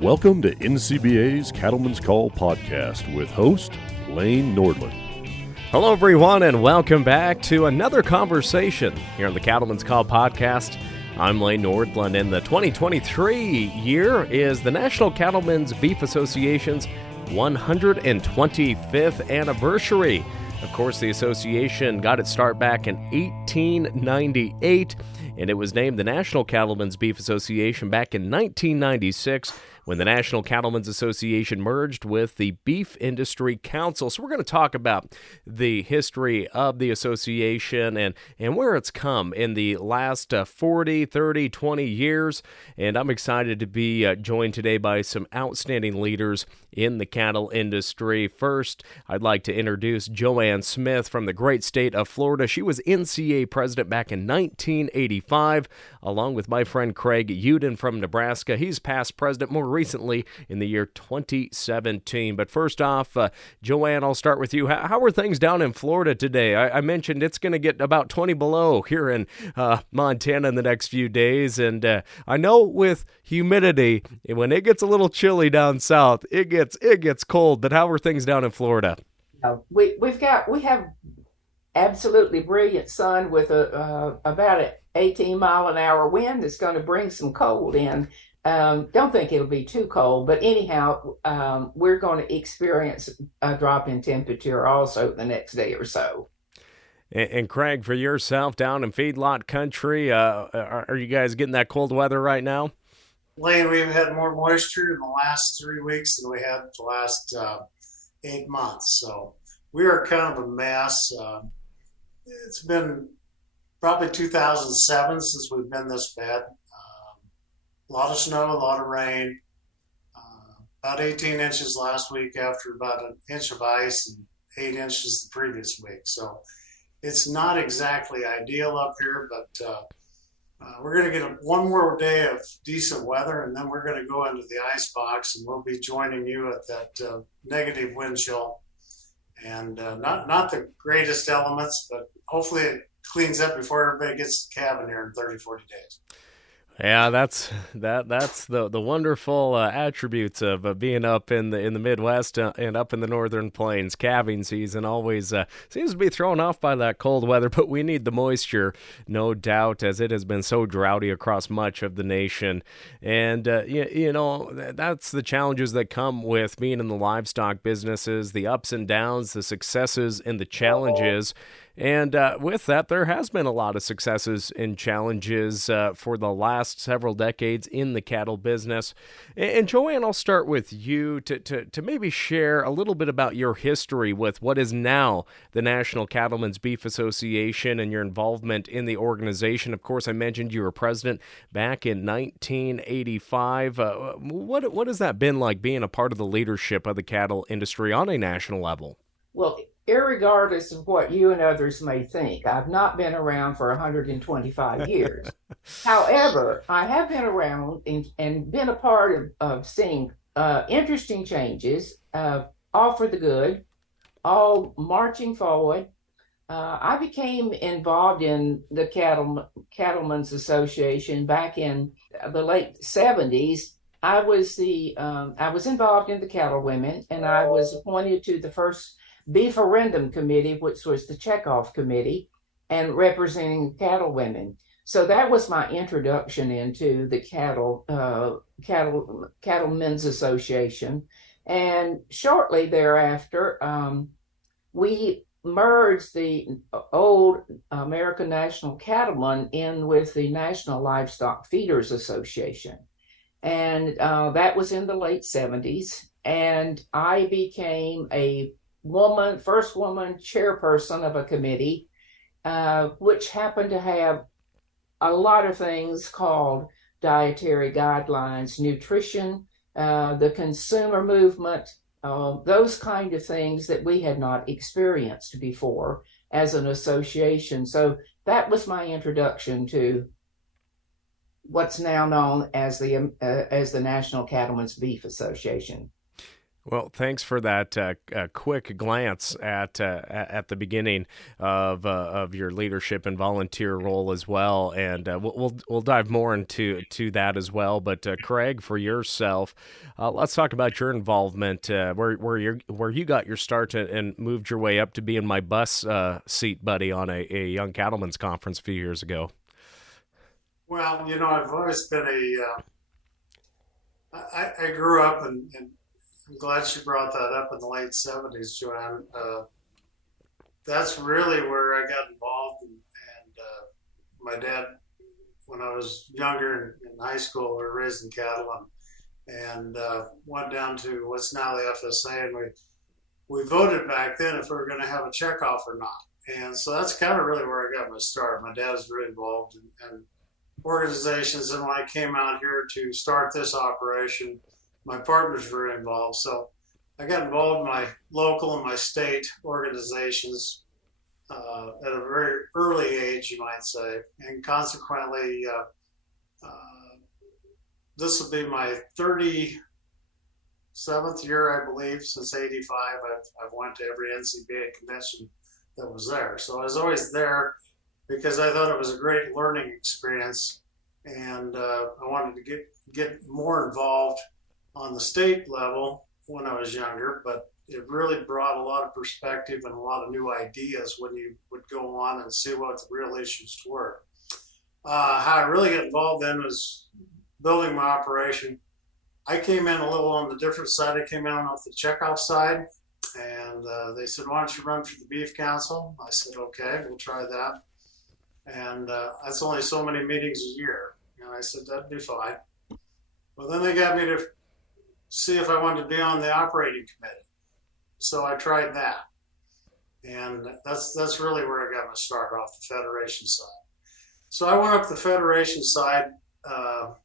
Welcome to NCBA's Cattlemen's Call podcast with host Lane Nordland. Hello, everyone, and welcome back to another conversation here on the Cattlemen's Call podcast. I'm Lane Nordland, and the 2023 year is the National Cattlemen's Beef Association's 125th anniversary. Of course, the association got its start back in 1898, and it was named the National Cattlemen's Beef Association back in 1996 when the National Cattlemen's Association merged with the Beef Industry Council. So we're going to talk about the history of the association and where it's come in the last 40, 30, 20 years. And I'm excited to be joined today by some outstanding leaders in the cattle industry. First, I'd like to introduce Joanne Smith from the great state of Florida. She was NCA president back in 1985, along with my friend Craig Uden from Nebraska. He's past president more recently in the year 2017. But first off, Joanne, I'll start with you. How are things down in Florida today? I mentioned it's going to get about 20 below here in Montana in the next few days. And I know with humidity, when it gets a little chilly down south, it gets cold. But how are things down in Florida? We have absolutely brilliant sun with about an 18-mile-an-hour wind that's going to bring some cold in. Don't think it'll be too cold, but anyhow, we're going to experience a drop in temperature also the next day or so. And Craig, for yourself down in feedlot country, are you guys getting that cold weather right now? Lane, we've had more moisture in the last 3 weeks than we had the last 8 months. So we are kind of a mess. It's been probably 2007 since we've been this bad. A lot of snow, a lot of rain, about 18 inches last week after about an inch of ice and 8 inches the previous week. So it's not exactly ideal up here, but we're going to get one more day of decent weather, and then we're going to go into the ice box, and we'll be joining you at that negative wind chill. And not the greatest elements, but hopefully it cleans up before everybody gets to the cabin here in 30, 40 days. Yeah, that's the wonderful attributes of being up in the Midwest and up in the Northern Plains. Calving season always seems to be thrown off by that cold weather, but we need the moisture, no doubt, as it has been so droughty across much of the nation. And that's the challenges that come with being in the livestock businesses, the ups and downs, the successes and the challenges. And with that, there has been a lot of successes and challenges for the last several decades in the cattle business. And Joanne, I'll start with you to maybe share a little bit about your history with what is now the National Cattlemen's Beef Association and your involvement in the organization. Of course, I mentioned you were president back in 1985. What has that been like, being a part of the leadership of the cattle industry on a national level? Well, irregardless of what you and others may think, I've not been around for 125 years. However, I have been around and been a part of seeing interesting changes, all for the good, all marching forward. I became involved in the Cattlemen's Association back in the late 70s. I was involved in the Cattlewomen, and I was appointed to the first Beeferendum Committee, which was the checkoff committee, and representing Cattlewomen. So that was my introduction into the Cattlemen's Association. And shortly thereafter, we merged the old American National Cattlemen in with the National Livestock Feeders Association. And that was in the late 70s. And I became first woman chairperson of a committee, which happened to have a lot of things called dietary guidelines, nutrition, the consumer movement, those kind of things that we had not experienced before as an association. So that was my introduction to what's now known as the National Cattlemen's Beef Association. Well, thanks for that quick glance at the beginning of your leadership and volunteer role as well, and we'll dive more into that as well. But Craig, for yourself, let's talk about your involvement, where you got your start and moved your way up to being my bus seat buddy on a Young Cattlemen's conference a few years ago. Well, I've always been I grew up and I'm glad she brought that up in the late 70s, Joanne. That's really where I got involved. And my dad, when I was younger in high school, we were raising cattle and went down to what's now the FSA. And we voted back then if we were going to have a checkoff or not. And so that's kind of really where I got my start. My dad was really involved in organizations. And when I came out here to start this operation, my partner's very involved. So I got involved in my local and my state organizations at a very early age, you might say. And consequently, this will be my 37th year, I believe, since '85. I've went to every NCBA convention that was there. So I was always there because I thought it was a great learning experience. And I wanted to get more involved on the state level when I was younger, but it really brought a lot of perspective and a lot of new ideas when you would go on and see what the real issues were. How I really got involved then was building my operation. I came in a little on the different side. I came in off the checkoff side, and they said, "Why don't you run for the Beef Council?" I said, "Okay, we'll try that." And that's only so many meetings a year. And I said, "That'd be fine." Well, then they got me to see if I wanted to be on the operating committee. So I tried that. And that's really where I got my start, off the federation side. So I went up the federation side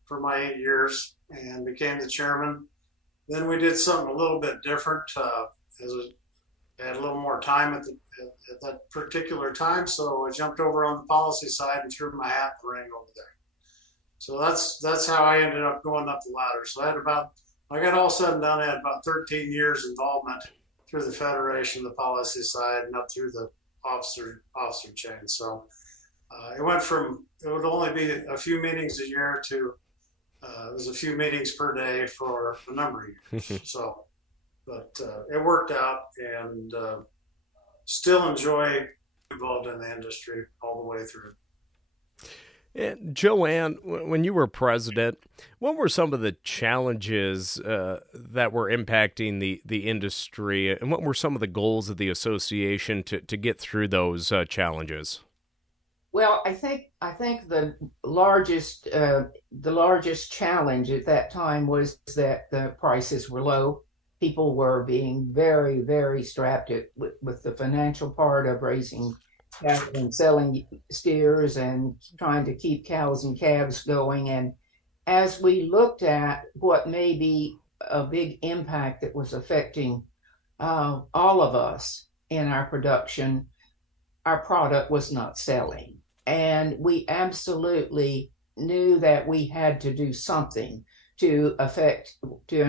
for my 8 years and became the chairman. Then we did something a little bit different. As I had a little more time at that particular time, so I jumped over on the policy side and threw my hat in the ring over there. So that's how I ended up going up the ladder. So I got all said and done, I had about 13 years involvement through the federation, the policy side, and up through the officer chain. So it would only be a few meetings a year to it was a few meetings per day for a number of years. But it worked out, and still enjoy involved in the industry all the way through. And Joanne, when you were president, what were some of the challenges that were impacting the industry, and what were some of the goals of the association to get through those challenges? Well, I think the largest challenge at that time was that the prices were low. People were being very, very strapped with the financial part of raising cattle and selling steers and trying to keep cows and calves going. And as we looked at what may be a big impact that was affecting all of us in our production, our product was not selling. And we absolutely knew that we had to do something in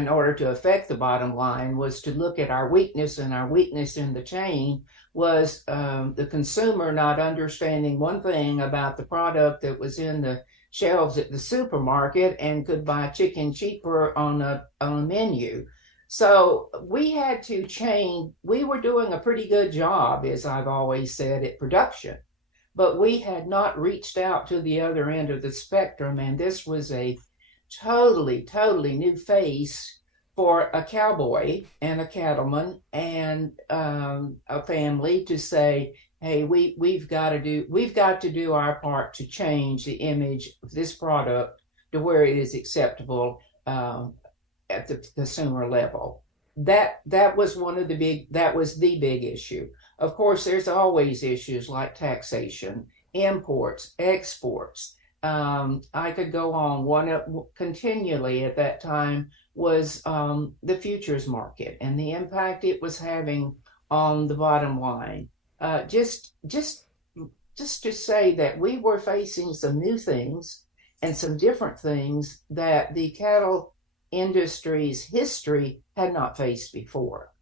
order to affect the bottom line, was to look at our weakness, and our weakness in the chain was the consumer not understanding one thing about the product that was in the shelves at the supermarket and could buy chicken cheaper on a menu. So we had to change. We were doing a pretty good job, as I've always said, at production, but we had not reached out to the other end of the spectrum, and this was a totally new face for a cowboy and a cattleman and a family to say, "Hey, we've got to do our part to change the image of this product to where it is acceptable at the consumer level." That was the big issue. Of course, there's always issues like taxation, imports, exports. I could go on. One continually at that time was the futures market and the impact it was having on the bottom line. Just to say that we were facing some new things and some different things that the cattle industry's history had not faced before.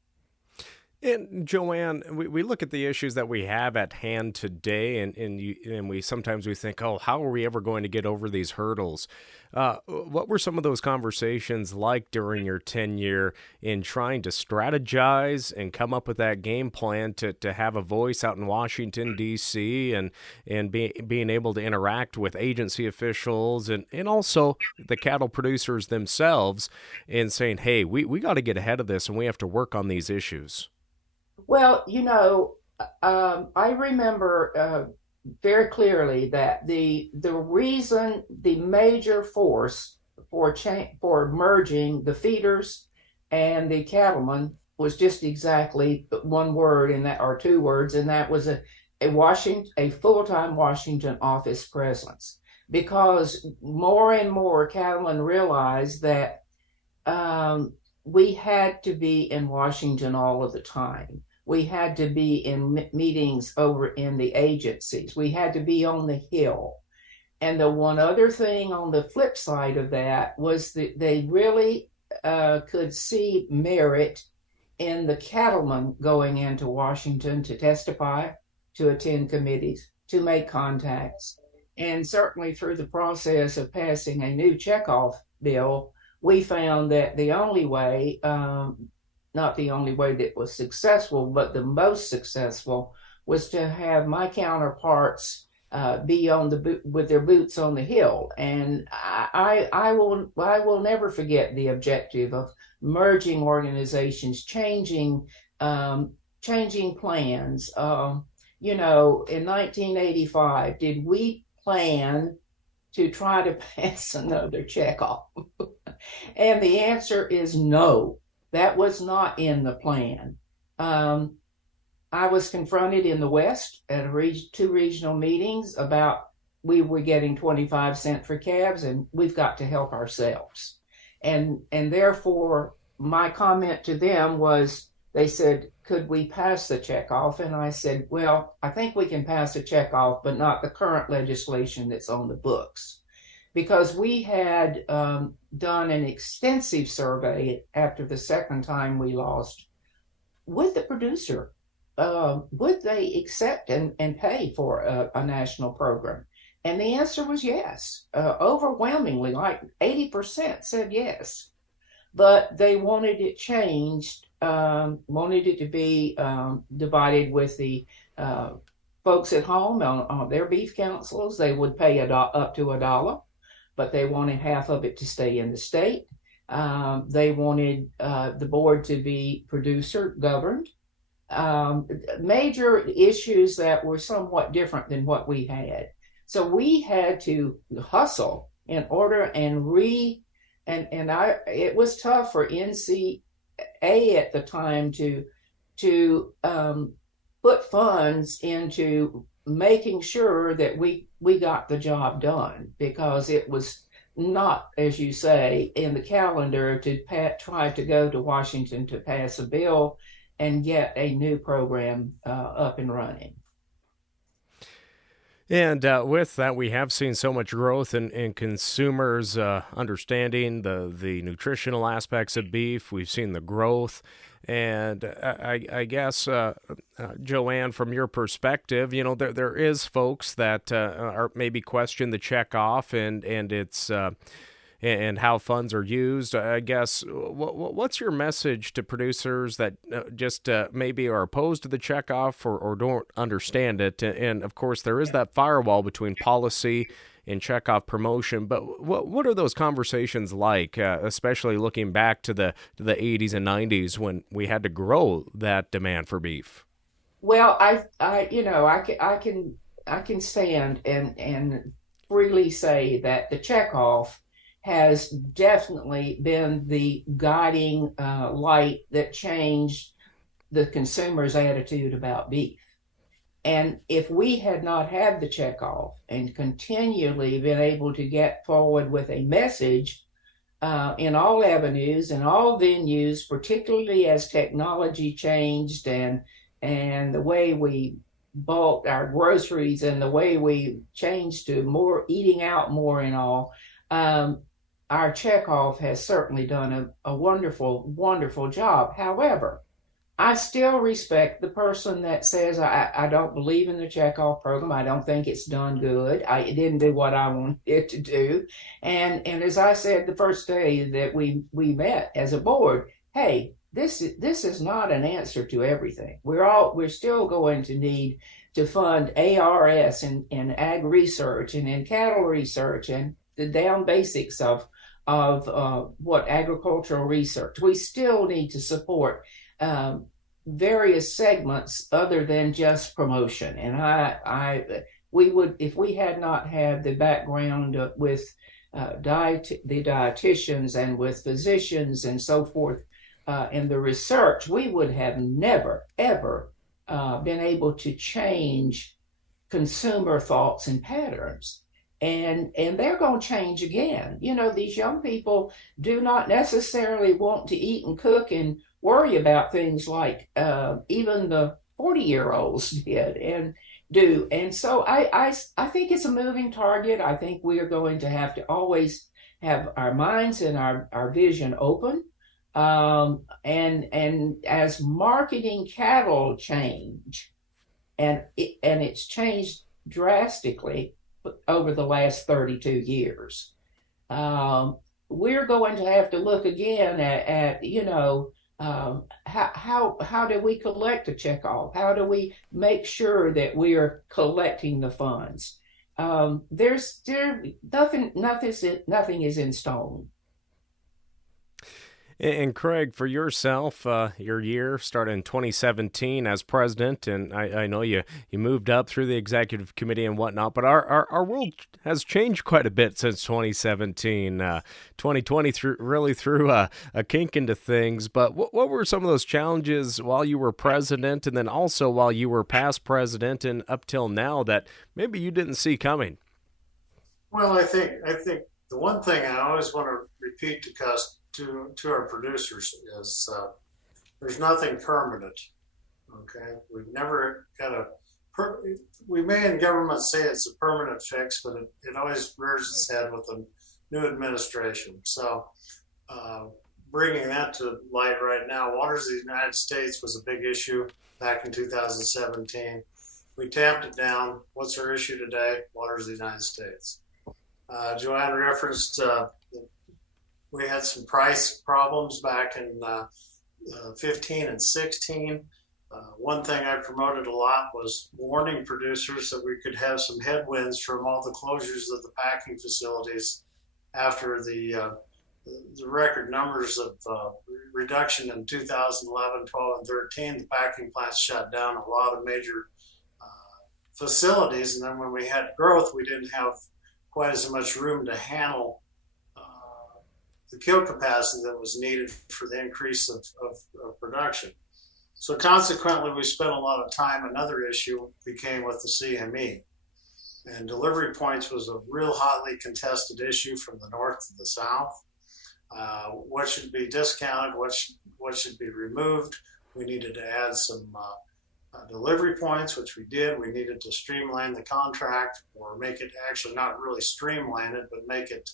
And Joanne, we look at the issues that we have at hand today, and we sometimes we think, oh, how are we ever going to get over these hurdles? What were some of those conversations like during your tenure in trying to strategize and come up with that game plan to have a voice out in Washington, D.C., and being able to interact with agency officials and also the cattle producers themselves and saying, hey, we got to get ahead of this and we have to work on these issues? Well, I remember very clearly that the reason, the major force for merging the feeders and the cattlemen was just exactly one word in that, or two words, and that was a full-time Washington office presence. Because more and more cattlemen realized that we had to be in Washington all of the time. We had to be in meetings over in the agencies. We had to be on the Hill. And the one other thing on the flip side of that was that they really could see merit in the cattlemen going into Washington to testify, to attend committees, to make contacts. And certainly through the process of passing a new checkoff bill, we found that the only way, not the only way that was successful, but the most successful, was to have my counterparts be with their boots on the Hill. And I will never forget the objective of merging organizations, changing plans. In 1985, did we plan to try to pass another checkoff? And the answer is no. That was not in the plan. I was confronted in the West at two regional meetings about we were getting 25 cents for calves and we've got to help ourselves. And therefore, my comment to them was, they said, could we pass the checkoff? And I said, well, I think we can pass a checkoff, but not the current legislation that's on the books. Because we had done an extensive survey after the second time we lost with the producer. Would they accept and pay for a national program? And the answer was yes. Overwhelmingly, like 80% said yes. But they wanted it changed, wanted it to be divided with the folks at home on their beef councils. They would pay up to $1. But they wanted half of it to stay in the state. They wanted the board to be producer governed. Major issues that were somewhat different than what we had. So we had to hustle in order it was tough for NCA at the time to put funds into making sure that we got the job done, because it was not, as you say, in the calendar to try to go to Washington to pass a bill and get a new program up and running. And with that, we have seen so much growth in consumers understanding the nutritional aspects of beef. We've seen the growth. And I guess, Joanne, from your perspective, there is folks that are maybe question the checkoff and its and how funds are used. I guess, what's your message to producers that just maybe are opposed to the checkoff or don't understand it? And of course, there is that firewall between policy and checkoff promotion. But what are those conversations like, especially looking back to the 80s and 90s when we had to grow that demand for beef? Well, I can stand and freely say that the checkoff has definitely been the guiding light that changed the consumer's attitude about beef. And if we had not had the checkoff and continually been able to get forward with a message in all avenues and all venues, particularly as technology changed and the way we bought our groceries and the way we changed to more eating out more and all, our checkoff has certainly done a wonderful, wonderful job. However, I still respect the person that says, I don't believe in the checkoff program. I don't think it's done good. It didn't do what I wanted it to do. And as I said the first day that we met as a board, hey, this is not an answer to everything. We're still going to need to fund ARS and ag research and in cattle research and the down basics of what agricultural research. We still need to support various segments other than just promotion. And we would, if we had not had the background with the dietitians and with physicians and so forth in the research, we would have never, ever been able to change consumer thoughts and patterns. And they're going to change again. You know, these young people do not necessarily want to eat and cook and worry about things like even the 40-year-olds did and do. And so I think it's a moving target. I think we are going to have to always have our minds and our vision open. And as marketing cattle change, and it's changed drastically over the last 32 years, we're going to have to look again at you know, how do we collect a checkoff? How do we make sure that we are collecting the funds? There's nothing is in stone. And Craig, for yourself, your year started in 2017 as president, and I know you moved up through the executive committee and whatnot, but our world has changed quite a bit since 2017. 2020 threw a kink into things, but what were some of those challenges while you were president, and then also while you were past president and up till now that maybe you didn't see coming? Well, I think the one thing I always want to repeat to our producers is there's nothing permanent. Okay, we've never got we may in government say it's a permanent fix, but it always rears its head with a new administration. So bringing that to light right now, waters of the United States was a big issue back in 2017. We tamped it down. What's our issue today? Waters of the United States. Joanne referenced we had some price problems back in 15 and 16. One thing I promoted a lot was warning producers that we could have some headwinds from all the closures of the packing facilities after the record numbers of reduction in 2011, 12, and 13. The packing plants shut down a lot of major facilities, and then when we had growth, we didn't have quite as much room to handle the kill capacity that was needed for the increase of production. So consequently, we spent a lot of time. Another issue became with the CME. And delivery points was a real hotly contested issue from the north to the south. What should be discounted, what should be removed. We needed to add some delivery points, which we did. We needed to streamline the contract, or make it actually not really streamline it, but make it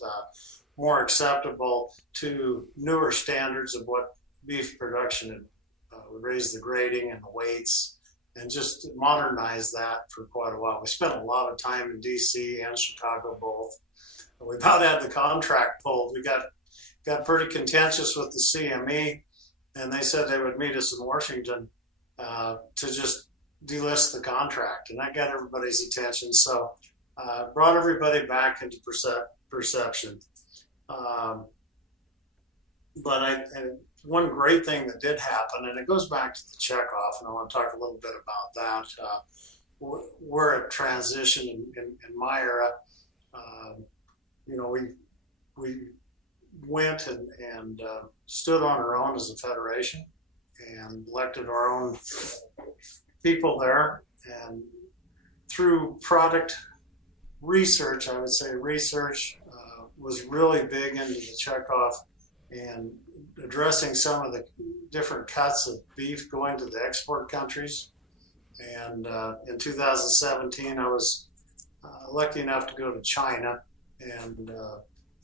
more acceptable to newer standards of what beef production had. We raised the grading and the weights and just modernized that for quite a while. We spent a lot of time in DC and Chicago both. We about had the contract pulled. We got pretty contentious with the CME, and they said they would meet us in Washington to just delist the contract, and that got everybody's attention. So brought everybody back into perception. But one great thing that did happen, and it goes back to the checkoff, and I want to talk a little bit about that. We're at transition in my era. We went and stood on our own as a federation and elected our own people there. And through product research, I would say research was really big into the checkoff and addressing some of the different cuts of beef going to the export countries. And in 2017, I was lucky enough to go to China and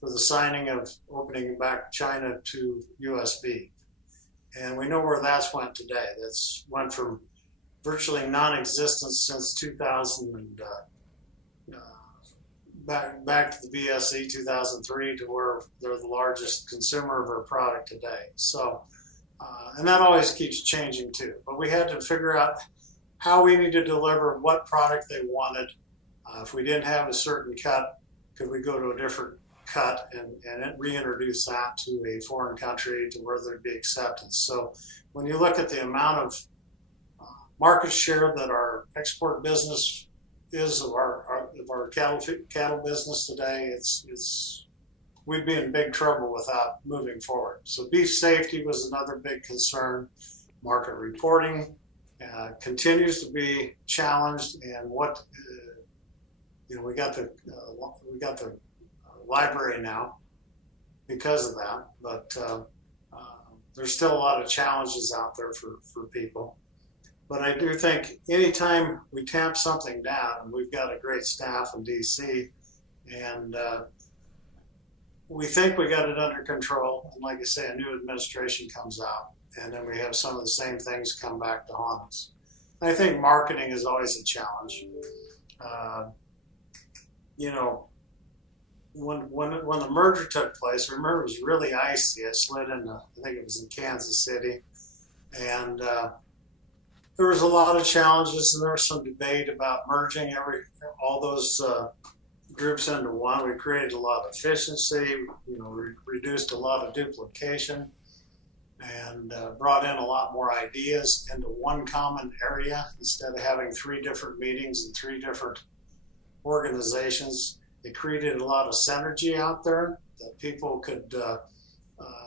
for the signing of opening back China to USB. And we know where that's went today. That's went from virtually non-existent since 2000 and back to the BSE 2003 to where they're the largest consumer of our product today. So, and that always keeps changing too. But we had to figure out how we need to deliver what product they wanted. If we didn't have a certain cut, could we go to a different cut and reintroduce that to a foreign country to where there'd be acceptance. So when you look at the amount of market share that our export business is of our cattle business today, we'd be in big trouble without moving forward. So beef safety was another big concern. Market reporting continues to be challenged, and we got the library now because of that, but there's still a lot of challenges out there for people. But I do think anytime we tamp something down, and we've got a great staff in DC, and we think we got it under control, and like I say, a new administration comes out, and then we have some of the same things come back to haunt us. I think marketing is always a challenge. When the merger took place, I remember it was really icy. I slid into, I think it was in Kansas City, and there was a lot of challenges, and there was some debate about merging all those groups into one. We created a lot of efficiency, reduced a lot of duplication, and brought in a lot more ideas into one common area instead of having 3 different meetings and 3 different organizations. It created a lot of synergy out there that people could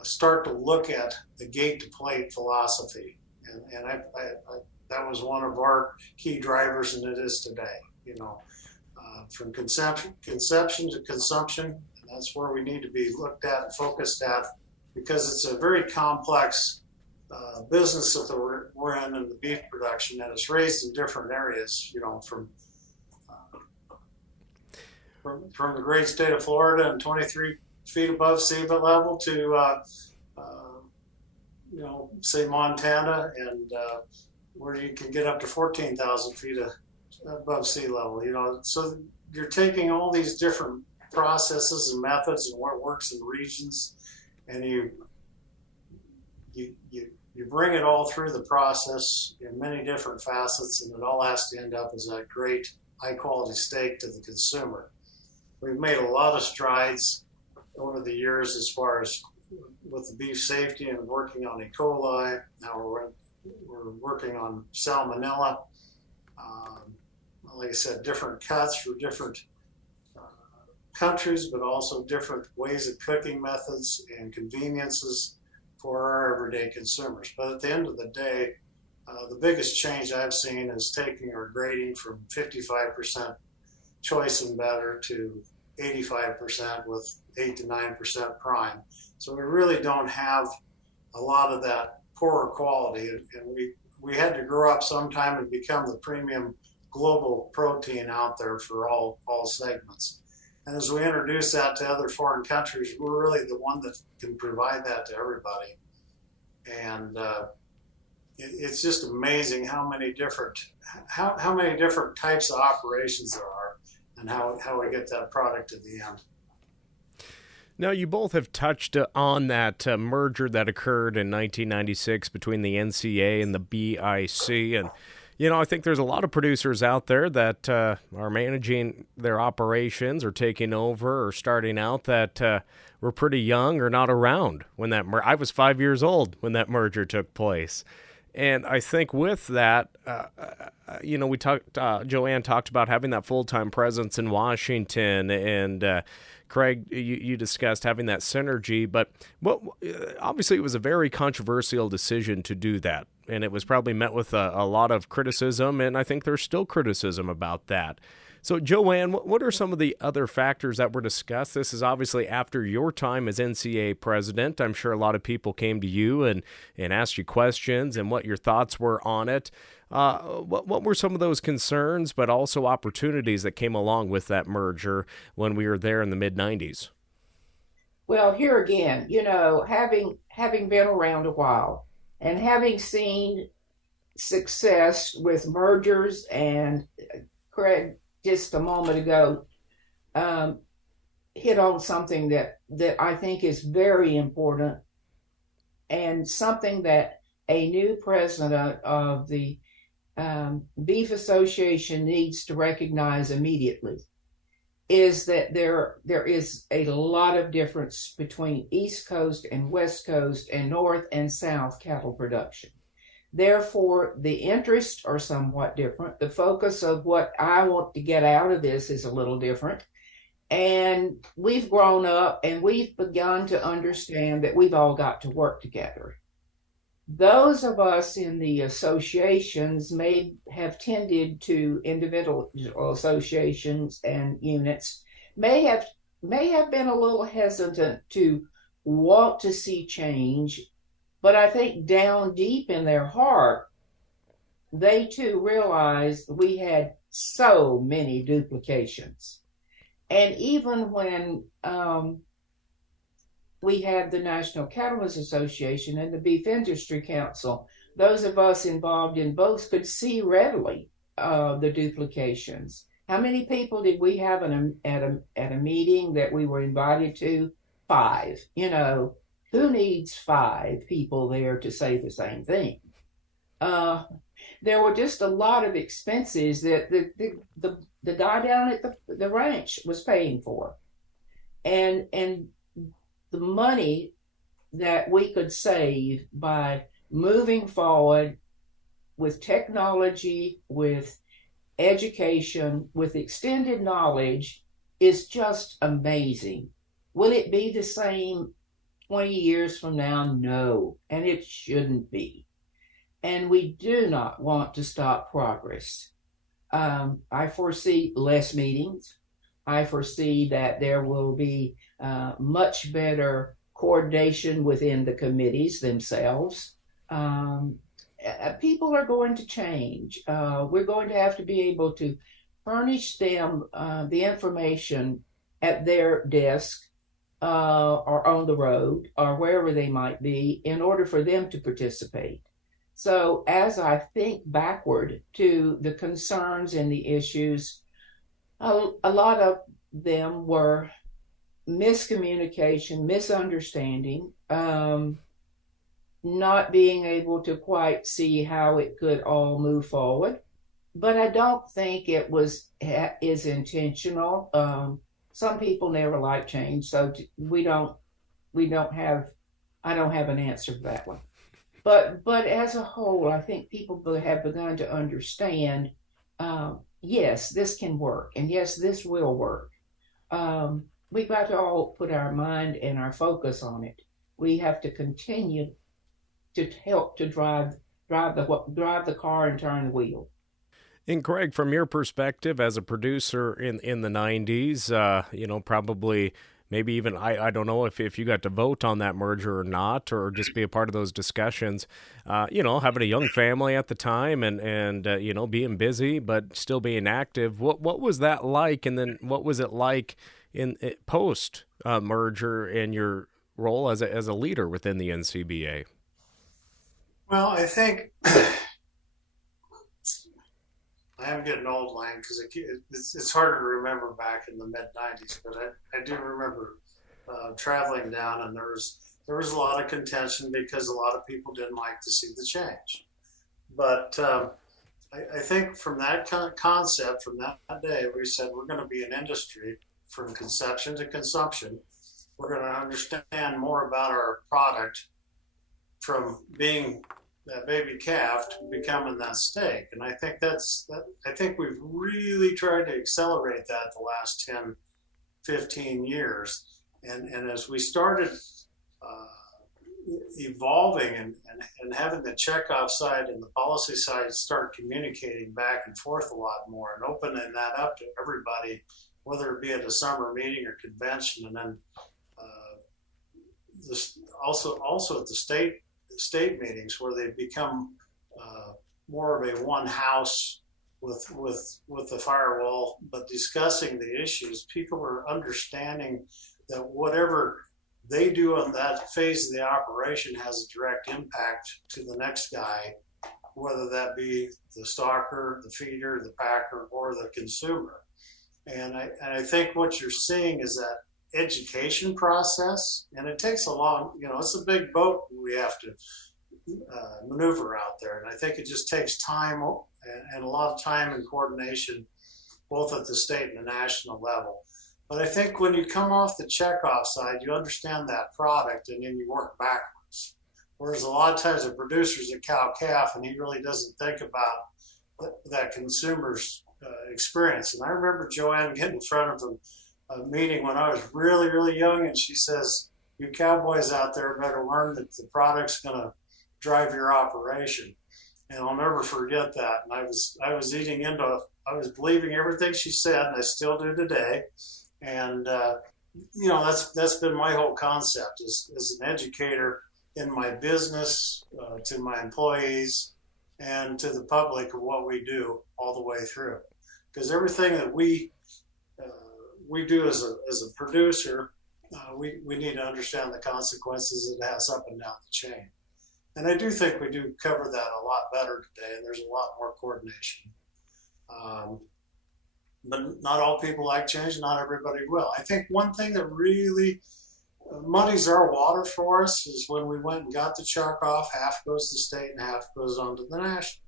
start to look at the gate to plate philosophy, and that was one of our key drivers, and it is today. From conception to consumption, and that's where we need to be looked at and focused at, because it's a very complex business that we're in the beef production, and it's raised in different areas. From the great state of Florida and 23 feet above sea level to, say Montana, and where you can get up to 14,000 feet above sea level. So you're taking all these different processes and methods and what works in regions, and you bring it all through the process in many different facets, and it all has to end up as that great high quality steak to the consumer. We've made a lot of strides over the years as far as with the beef safety and working on E. coli. Now we're working on salmonella. Like I said, different cuts for different countries, but also different ways of cooking methods and conveniences for our everyday consumers. But at the end of the day, the biggest change I've seen is taking our grading from 55% choice and better to 85% with 8 to 9% prime. So we really don't have a lot of that poorer quality, and we had to grow up sometime and become the premium global protein out there for all segments. And as we introduce that to other foreign countries, we're really the one that can provide that to everybody. And it's just amazing how many different types of operations there are, and how we get that product at the end. Now, you both have touched on that merger that occurred in 1996 between the NCA and the BIC. And, I think there's a lot of producers out there that are managing their operations or taking over or starting out that were pretty young or not around when that I was 5 years old when that merger took place. And I think with that, we talked, Joanne talked about having that full-time presence in Washington, and Craig, you discussed having that synergy, but obviously it was a very controversial decision to do that, and it was probably met with a lot of criticism, and I think there's still criticism about that. So, Joanne, what are some of the other factors that were discussed? This is obviously after your time as NCA president. I'm sure a lot of people came to you and asked you questions and what your thoughts were on it. What were some of those concerns, but also opportunities that came along with that merger when we were there in the mid-90s? Well, here again, having been around a while and having seen success with mergers, and Craig just a moment ago um, hit on something that I think is very important, and something that a new president of the Beef Association needs to recognize immediately is that there is a lot of difference between East Coast and West Coast and North and South cattle production. Therefore, the interests are somewhat different. The focus of what I want to get out of this is a little different. And we've grown up and we've begun to understand that we've all got to work together. Those of us in the associations may have tended to individual associations and units may have been a little hesitant to want to see change, but I think down deep in their heart, they too realized we had so many duplications. And even when we had the National Cattlemen's Association and the Beef Industry Council, those of us involved in both could see readily the duplications. How many people did we have at a meeting that we were invited to? 5. Who needs 5 people there to say the same thing? There were just a lot of expenses that the guy down at the ranch was paying for, and the money that we could save by moving forward with technology, with education, with extended knowledge is just amazing. Will it be the same 20 years from now? No, and it shouldn't be. And we do not want to stop progress. I foresee less meetings. I foresee that there will be much better coordination within the committees themselves. People are going to change. We're going to have to be able to furnish them the information at their desk or on the road or wherever they might be in order for them to participate. So as I think backward to the concerns and the issues, a lot of them were miscommunication, misunderstanding, not being able to quite see how it could all move forward. But I don't think it is intentional. Some people never like change, so I don't have an answer for that one. But as a whole, I think people have begun to understand, yes, this can work, and yes, this will work. We've got to all put our mind and our focus on it. We have to continue to help to drive the car and turn the wheel. And Craig, from your perspective as a producer in the 90s, probably maybe even, I don't know if you got to vote on that merger or not, or just be a part of those discussions, having a young family at the time and being busy but still being active. What was that like? And then what was it like in post merger and your role as a leader within the NCBA? Well, I think I am getting old, Lane, because it's harder to remember back in the mid '90s. But I do remember traveling down, and there was a lot of contention because a lot of people didn't like to see the change. But I think from that kind of concept, from that day, we said we're going to be an industry from conception to consumption. We're going to understand more about our product from being that baby calf to becoming that steak. And I think I think we've really tried to accelerate that the last 10, 15 years. And as we started evolving and having the checkoff side and the policy side start communicating back and forth a lot more and opening that up to everybody, whether it be at a summer meeting or convention, and then also at the state meetings where they become more of a one house with the firewall, but discussing the issues. People are understanding that whatever they do on that phase of the operation has a direct impact to the next guy, whether that be the stalker, the feeder, the packer, or the consumer. And I think what you're seeing is that education process, and it takes a long, it's a big boat we have to maneuver out there. And I think it just takes time and a lot of time and coordination, both at the state and the national level. But I think when you come off the checkoff side, you understand that product and then you work backwards. Whereas a lot of times a producer's a cow-calf and he really doesn't think about that consumer's experience. And I remember Joanne getting in front of a meeting when I was really, really young, and she says, "You cowboys out there better learn that the product's going to drive your operation." And I'll never forget that. And I was I was believing everything she said, and I still do today. And that's been my whole concept as an educator in my business, to my employees, and to the public of what we do all the way through. Because everything that we do as a producer, we need to understand the consequences it has up and down the chain. And I do think we do cover that a lot better today, and there's a lot more coordination. But not all people like change, not everybody will. I think one thing that really muddies our water for us is when we went and got the chuck off, half goes to state and half goes on to the national.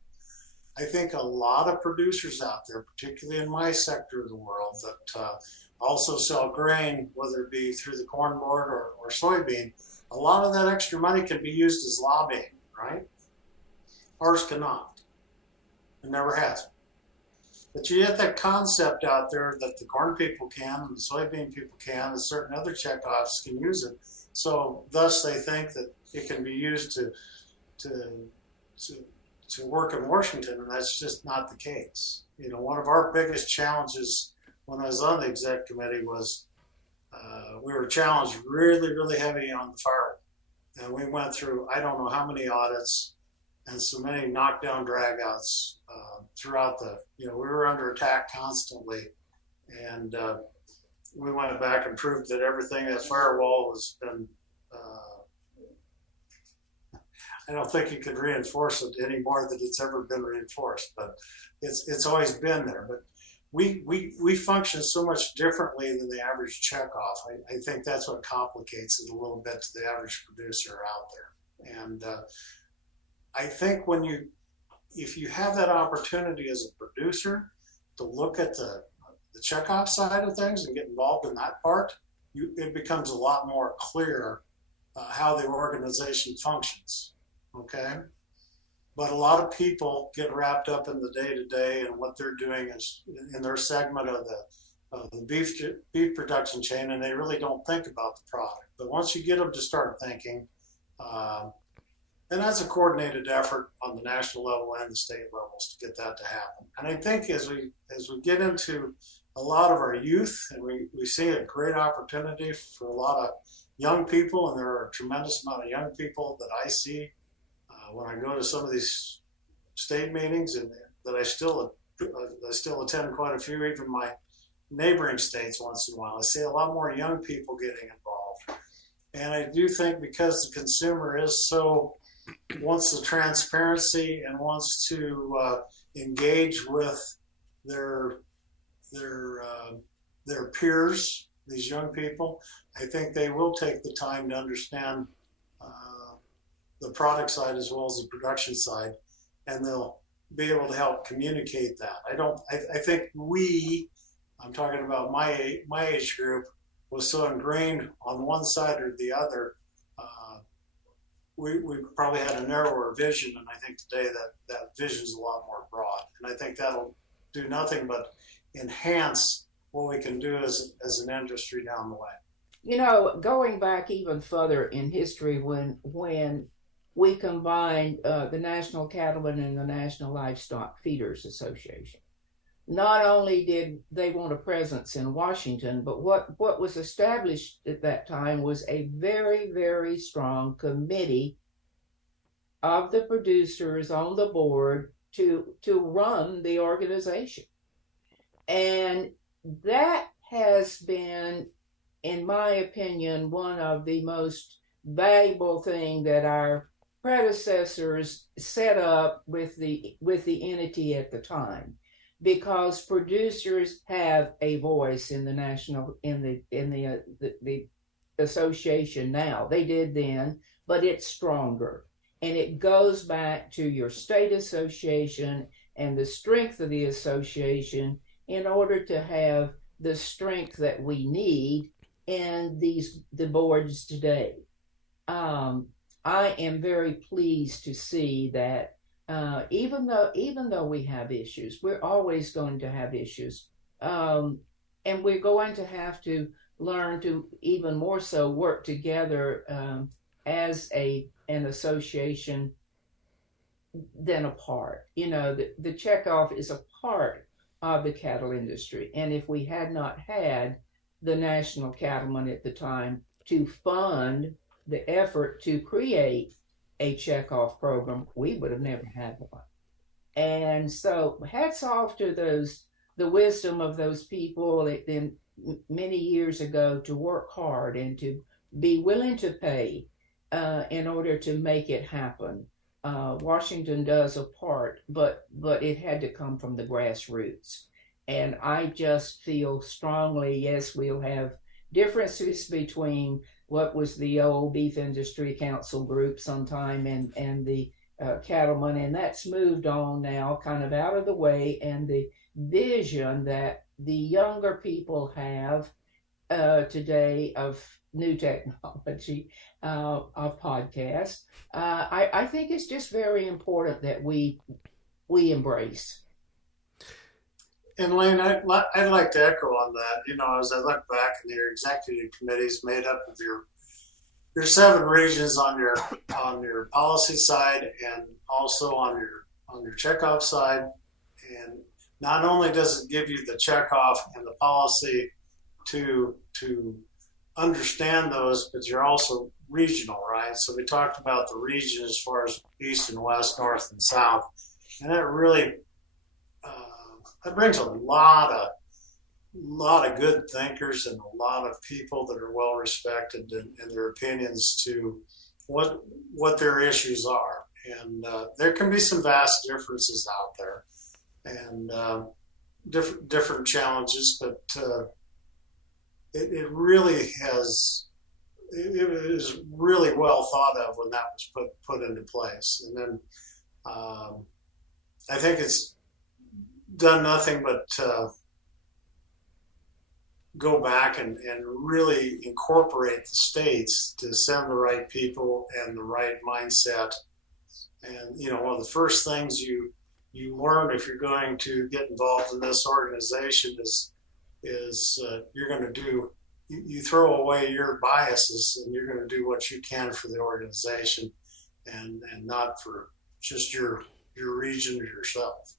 I think a lot of producers out there, particularly in my sector of the world, that also sell grain, whether it be through the corn board or soybean, a lot of that extra money can be used as lobbying, right? Ours cannot. It never has. But you get that concept out there that the corn people can, and the soybean people can, and certain other checkoffs can use it. So thus they think that it can be used to work in Washington, and that's just not the case. One of our biggest challenges when I was on the exec committee was we were challenged really, really heavy on the firewall. And we went through, I don't know how many audits and so many knockdown dragouts throughout we were under attack constantly. And we went back and proved that everything that firewall has been, I don't think you could reinforce it any more than it's ever been reinforced, but it's always been there. But we function so much differently than the average checkoff. I think that's what complicates it a little bit to the average producer out there. And I think if you have that opportunity as a producer to look at the checkoff side of things and get involved in that part, it becomes a lot more clear how the organization functions. Okay? But a lot of people get wrapped up in the day-to-day and what they're doing is in their segment of the beef production chain, and they really don't think about the product. But once you get them to start thinking, and that's a coordinated effort on the national level and the state levels to get that to happen. And I think as we get into a lot of our youth, and we see a great opportunity for a lot of young people, and there are a tremendous amount of young people that I see when I go to some of these state meetings, and that I still attend quite a few, even my neighboring states once in a while. I see a lot more young people getting involved. And I do think because the consumer wants the transparency and wants to engage with their peers, these young people, I think they will take the time to understand the product side as well as the production side, and they'll be able to help communicate that. I think I'm talking about my age group, was so ingrained on one side or the other. We probably had a narrower vision, and I think today that vision is a lot more broad. And I think that'll do nothing but enhance what we can do as an industry down the way. Going back even further in history, when we combined the National Cattlemen and the National Livestock Feeders Association, not only did they want a presence in Washington, but what was established at that time was a very, very strong committee of the producers on the board to run the organization. And that has been in my opinion, one of the most valuable thing that our predecessors set up with the entity at the time, because producers have a voice in the national the association now. They did then, but it's stronger, and it goes back to your state association and the strength of the association in order to have the strength that we need in the boards today. I am very pleased to see that even though we have issues, we're always going to have issues, and we're going to have to learn to even more so work together as an association than apart. The checkoff is a part of the cattle industry, and if we had not had the National Cattlemen at the time to fund the effort to create a checkoff program, we would have never had one. And so hats off to the wisdom of those people in many years ago to work hard and to be willing to pay in order to make it happen. Washington does a part, but it had to come from the grassroots. And I just feel strongly, yes, we'll have differences between what was the old Beef Industry Council group sometime and the cattlemen, and that's moved on now, kind of out of the way, and the vision that the younger people have today of new technology, of podcasts, I think it's just very important that we embrace. And Lane, I'd like to echo on that. As I look back, and your executive committee is made up of your 7 regions on your policy side, and also on your checkoff side. And not only does it give you the checkoff and the policy to understand those, but you're also regional, right? So we talked about the region as far as east and west, north and south, and that really that brings a lot of good thinkers and a lot of people that are well respected in their opinions to what their issues are. And there can be some vast differences out there, and different challenges, but it really has. It was really well thought of when that was put into place, and then I think it's done nothing but go back and really incorporate the states to send the right people and the right mindset. And one of the first things you learn if you're going to get involved in this organization is you're going to you throw away your biases, and you're going to do what you can for the organization, and not for just your region or yourself.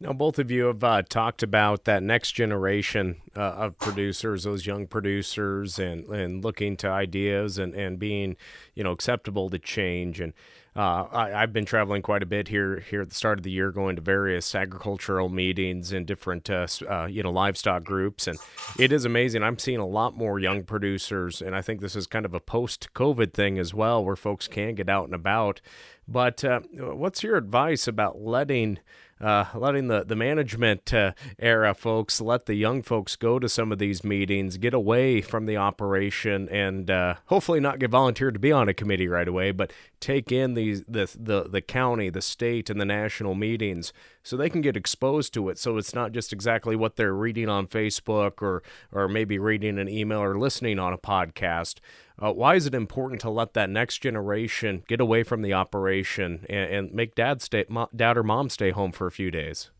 Now, both of you have talked about that next generation of producers, those young producers, and looking to ideas and being, acceptable to change. And I've been traveling quite a bit here at the start of the year, going to various agricultural meetings and different, livestock groups. And it is amazing. I'm seeing a lot more young producers, and I think this is kind of a post-COVID thing as well, where folks can get out and about. But what's your advice about letting the management era folks, let the young folks go to some of these meetings, get away from the operation, and hopefully not get volunteered to be on a committee right away, but take in the county, the state, and the national meetings so they can get exposed to it, so it's not just exactly what they're reading on Facebook or maybe reading an email or listening on a podcast. Why is it important to let that next generation get away from the operation and make dad or mom stay home for a few days?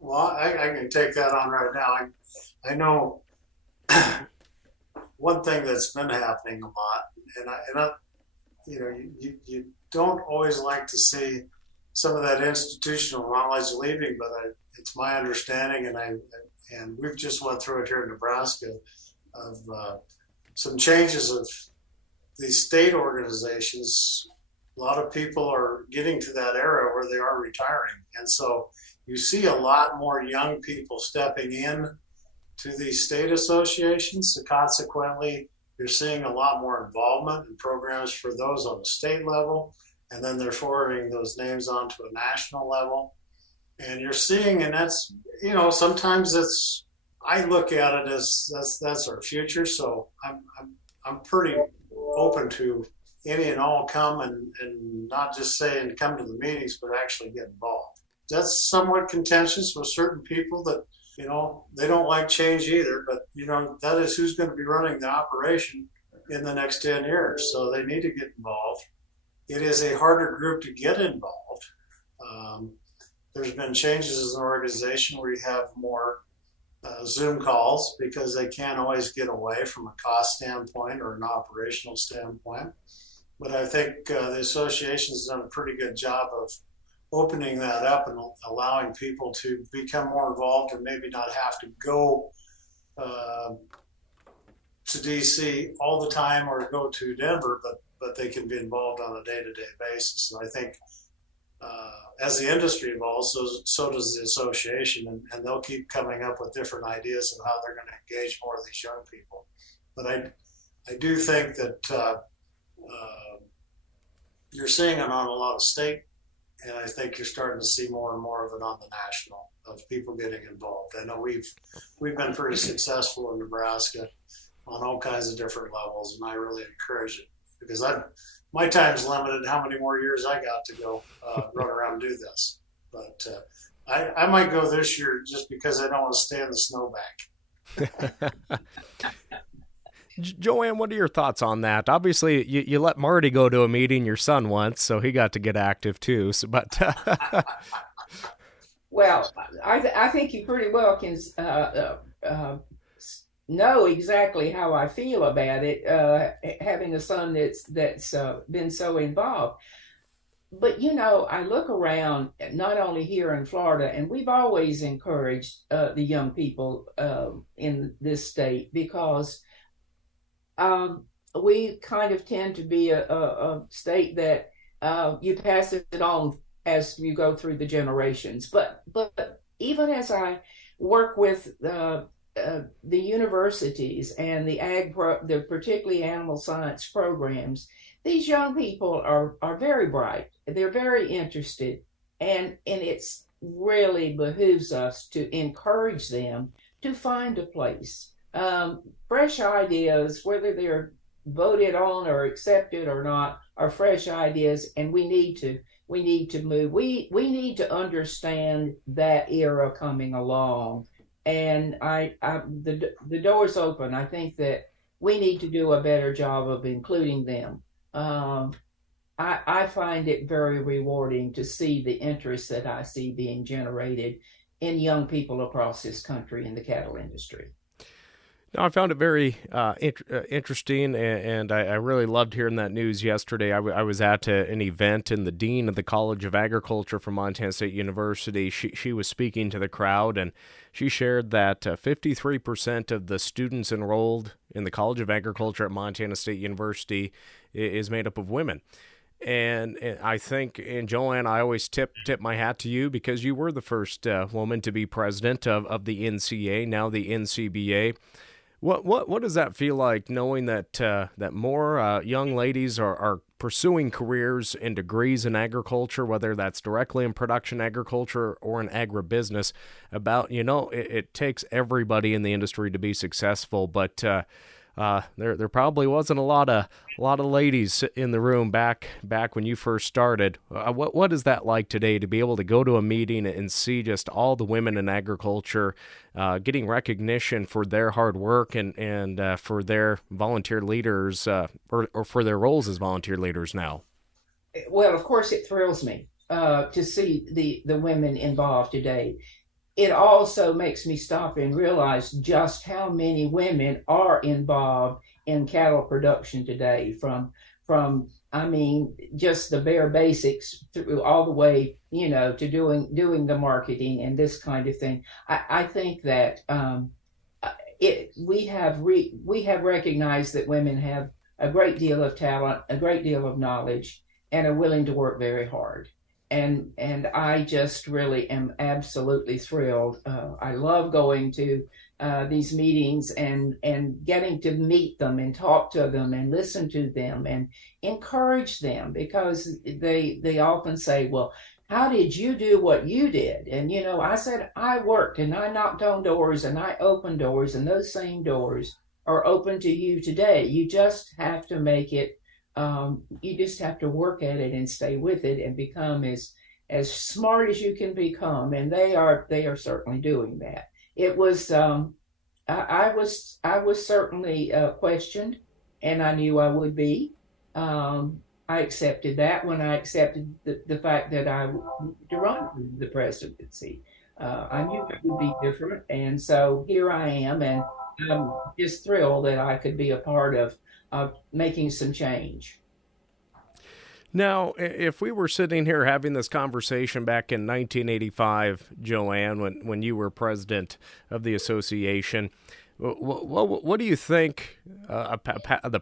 Well, I can take that on right now. I know one thing that's been happening a lot, and I you don't always like to see some of that institutional knowledge leaving, but it's my understanding, and we've just went through it here in Nebraska, of some changes of these state organizations. A lot of people are getting to that era where they are retiring. And so you see a lot more young people stepping in to these state associations. So consequently, you're seeing a lot more involvement in programs for those on the state level, and then they're forwarding those names onto a national level. And you're seeing, and that's, sometimes it's, I look at it as that's our future. So I'm pretty open to any and all come and not just say and come to the meetings, but actually get involved. That's somewhat contentious with certain people that, they don't like change either, but, that is who's going to be running the operation in the next 10 years. So they need to get involved. It is a harder group to get involved. There's been changes in the organization where you have more Zoom calls because they can't always get away from a cost standpoint or an operational standpoint. But I think the association's done a pretty good job of opening that up and allowing people to become more involved and maybe not have to go to DC all the time or go to Denver, but they can be involved on a day-to-day basis. And I think as the industry evolves, so does the association, and they'll keep coming up with different ideas of how they're going to engage more of these young people. But I do think that you're seeing it on a lot of state, and I think you're starting to see more and more of it on the national, of people getting involved. I know we've been pretty successful in Nebraska on all kinds of different levels, and I really encourage it because my time's limited. How many more years I got to go run around and do this? But I might go this year just because I don't want to stay in the snowbank. Joanne, what are your thoughts on that? Obviously, you let Marty go to a meeting, your son once, so he got to get active too. So, but well, I think you pretty well can know exactly how I feel about it, having a son that's been so involved. But, I look around, not only here in Florida, and we've always encouraged the young people in this state because we kind of tend to be a state that you pass it on as you go through the generations. But even as I work with the universities and the particularly animal science programs, these young people are very bright. They're very interested, and it's really behooves us to encourage them to find a place. Fresh ideas, whether they're voted on or accepted or not, are fresh ideas, and we need to move. We need to understand that era coming along, and the door's open. I think that we need to do a better job of including them. I find it very rewarding to see the interest that I see being generated in young people across this country in the cattle industry. No, I found it very interesting, and I really loved hearing that news yesterday. I was at an event, and the dean of the College of Agriculture from Montana State University, she was speaking to the crowd, and she shared that 53% of the students enrolled in the College of Agriculture at Montana State University is made up of women. And I think, and Joanne, I always tip my hat to you because you were the first woman to be president of the NCA, now the NCBA. What does that feel like, knowing that that more young ladies are pursuing careers and degrees in agriculture, whether that's directly in production agriculture or in agribusiness? It takes everybody in the industry to be successful, but there probably wasn't a lot of ladies in the room back when you first started. What is that like today, to be able to go to a meeting and see just all the women in agriculture getting recognition for their hard work and for their volunteer leaders or for their roles as volunteer leaders now? Well, of course, it thrills me to see the women involved today. It also makes me stop and realize just how many women are involved in cattle production today, from just the bare basics through all the way, to doing the marketing and this kind of thing. I think that we have recognized that women have a great deal of talent, a great deal of knowledge, and are willing to work very hard. And I just really am absolutely thrilled. I love going to these meetings and getting to meet them and talk to them and listen to them and encourage them, because they often say, well, how did you do what you did? And I said, I worked and I knocked on doors and I opened doors, and those same doors are open to you today. You just have to make it. You just have to work at it and stay with it and become as smart as you can become. And they are certainly doing that. It was I was certainly questioned, and I knew I would be. I accepted that when I accepted the fact that I wanted to run for the presidency. I knew it would be different, and so here I am, and I'm just thrilled that I could be a part of making some change. Now, if we were sitting here having this conversation back in 1985, Joanne, when you were president of the association, what do you think the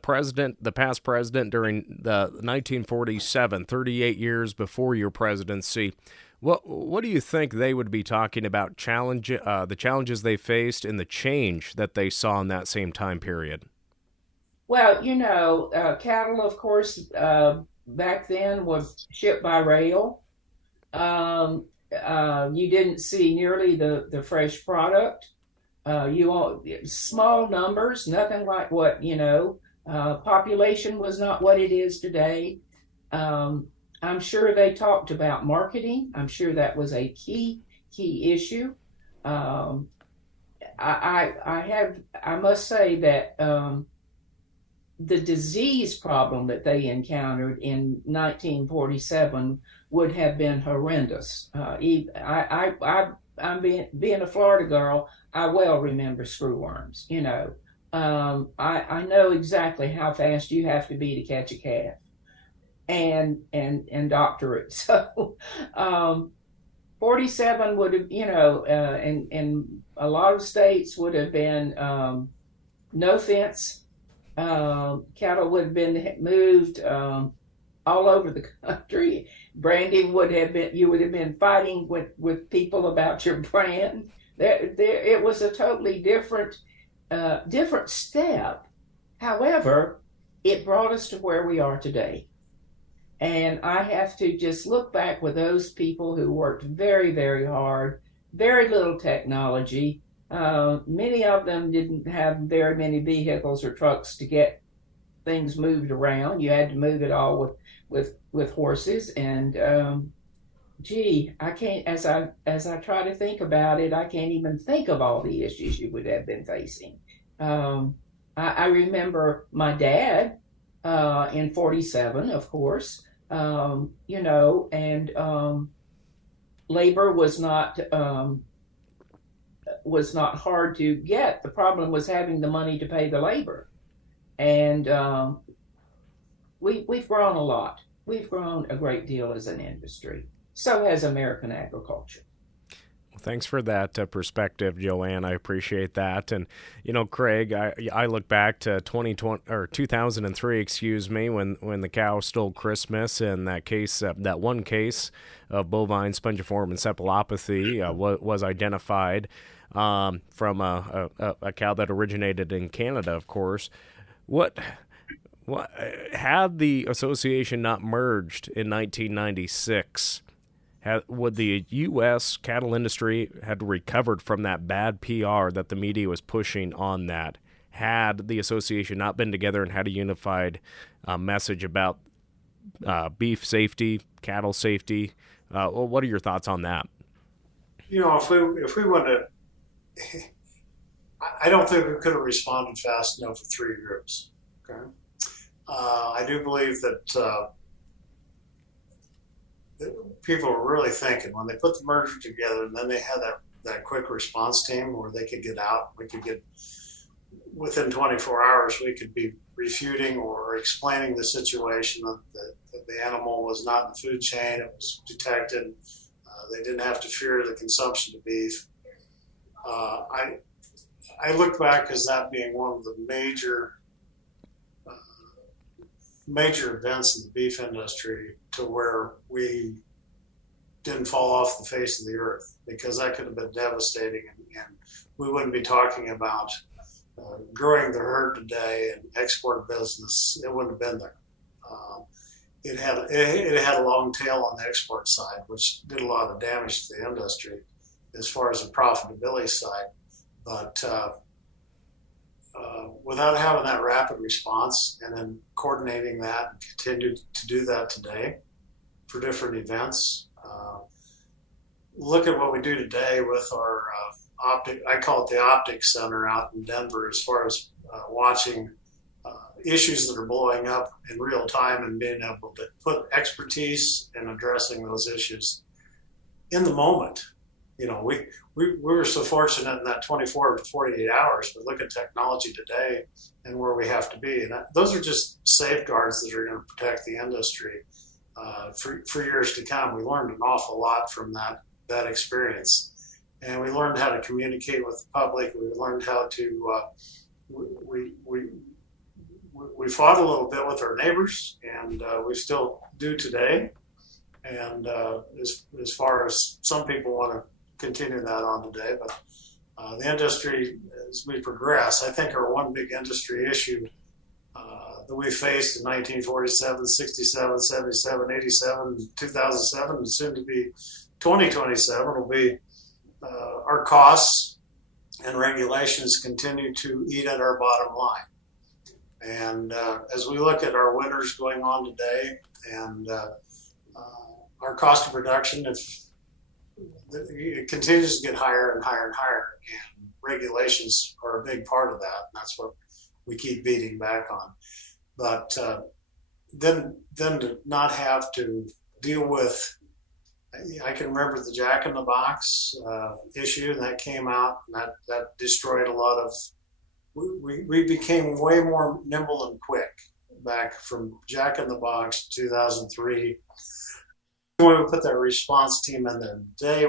past president during the 1947, 38 years before your presidency, what do you think they would be talking about the challenges they faced and the change that they saw in that same time period? Well, cattle, of course, back then was shipped by rail. You didn't see nearly the fresh product. Small numbers, nothing like what population was not what it is today. I'm sure they talked about marketing. I'm sure that was a key issue. I must say that the disease problem that they encountered in 1947 would have been horrendous. I'm being a Florida girl. I well remember screwworms. I know exactly how fast you have to be to catch a calf, and doctor it. So, 47 would have, and a lot of states would have been no fence. Cattle would have been moved all over the country. Branding would have been, you would have been fighting with people about your brand. It was a totally different step. However, it brought us to where we are today. And I have to just look back with those people who worked very, very hard, very little technology. Many of them didn't have very many vehicles or trucks to get things moved around. You had to move it all with horses. And I can't. As I try to think about it, I can't even think of all the issues you would have been facing. I remember my dad in 47, of course. And labor was not hard to get. The problem was having the money to pay the labor. And we've grown a lot. We've grown a great deal as an industry. So has American agriculture. Well, thanks for that perspective, Joanne. I appreciate that. And Craig, I look back to 2003, excuse me, when the cow stole Christmas, and that one case of bovine spongiform encephalopathy was identified from a cow that originated in Canada, of course. What had the association not merged in 1996? Would the U.S. cattle industry had recovered from that bad PR that the media was pushing on that? Had the association not been together and had a unified message about beef safety, cattle safety? What are your thoughts on that? If we wanted to, I don't think we could have responded fast enough with 3 groups. Okay, I do believe that people were really thinking when they put the merger together, and then they had that quick response team where they could get out. We could get within 24 hours. We could be refuting or explaining the situation that the animal was not in the food chain. It was detected. They didn't have to fear the consumption of beef. I look back as that being one of the major events in the beef industry, to where we didn't fall off the face of the earth, because that could have been devastating, and we wouldn't be talking about growing the herd today and export business. It wouldn't have been there. It had a long tail on the export side, which did a lot of damage to the industry as far as the profitability side. But without having that rapid response and then coordinating that and continue to do that today for different events, look at what we do today with our I call it the optics center out in Denver, as far as watching issues that are blowing up in real time and being able to put expertise in addressing those issues in the moment. We were so fortunate in that 24 to 48 hours, but look at technology today and where we have to be. And those are just safeguards that are going to protect the industry for years to come. We learned an awful lot from that experience. And we learned how to communicate with the public. We learned how to, we fought a little bit with our neighbors, and we still do today. And as far as some people want to continue that on today, but the industry, as we progress, I think our one big industry issue that we faced in 1947, 67, 77, 87, 2007, and soon to be 2027 will be our costs and regulations continue to eat at our bottom line. And as we look at our winters going on today, and our cost of production, it continues to get higher and higher and higher, and regulations are a big part of that, and that's what we keep beating back on. But then to not have to deal with, I can remember the Jack in the Box issue, and that came out, and that destroyed a lot of. We became way more nimble and quick back from Jack in the Box 2003. When we put that response team in there today,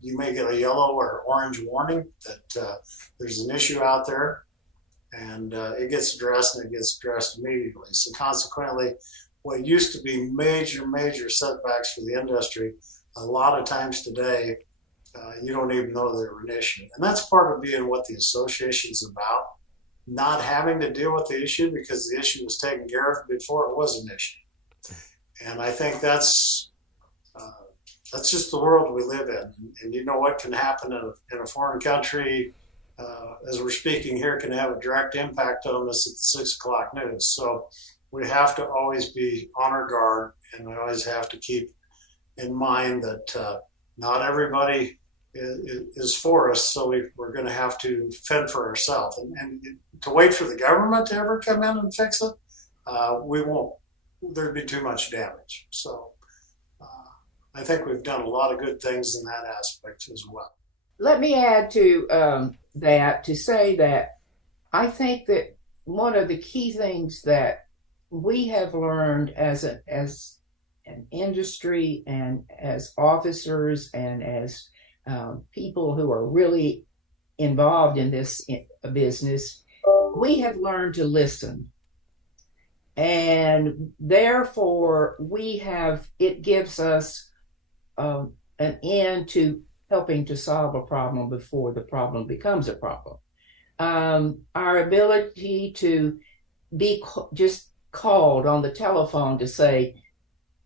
you may get a yellow or orange warning that there's an issue out there, and it gets addressed, and it gets addressed immediately. So consequently, what used to be major setbacks for the industry, a lot of times today, you don't even know they're an issue. And that's part of being what the association's about, not having to deal with the issue because the issue was taken care of before it was an issue. And I think that's just the world we live in. And you know what can happen in a foreign country, as we're speaking here, can have a direct impact on us at the 6 o'clock news. So we have to always be on our guard, and we always have to keep in mind that not everybody is for us, so we're going to have to fend for ourselves. And to wait for the government to ever come in and fix it, we won't. There'd be too much damage. So I think we've done a lot of good things in that aspect as well. Let me add to that to say that I think that one of the key things that we have learned as an industry and as officers and as people who are really involved in this business, we have learned to listen. And therefore, it gives us an end to helping to solve a problem before the problem becomes a problem. Our ability to be just called on the telephone to say,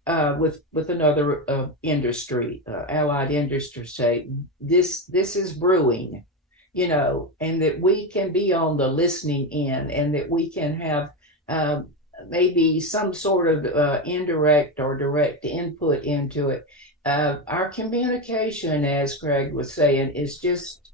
with another industry, allied industry, say, this is brewing, and that we can be on the listening end, and that we can have maybe some sort of indirect or direct input into it. Our communication, as Craig was saying, is just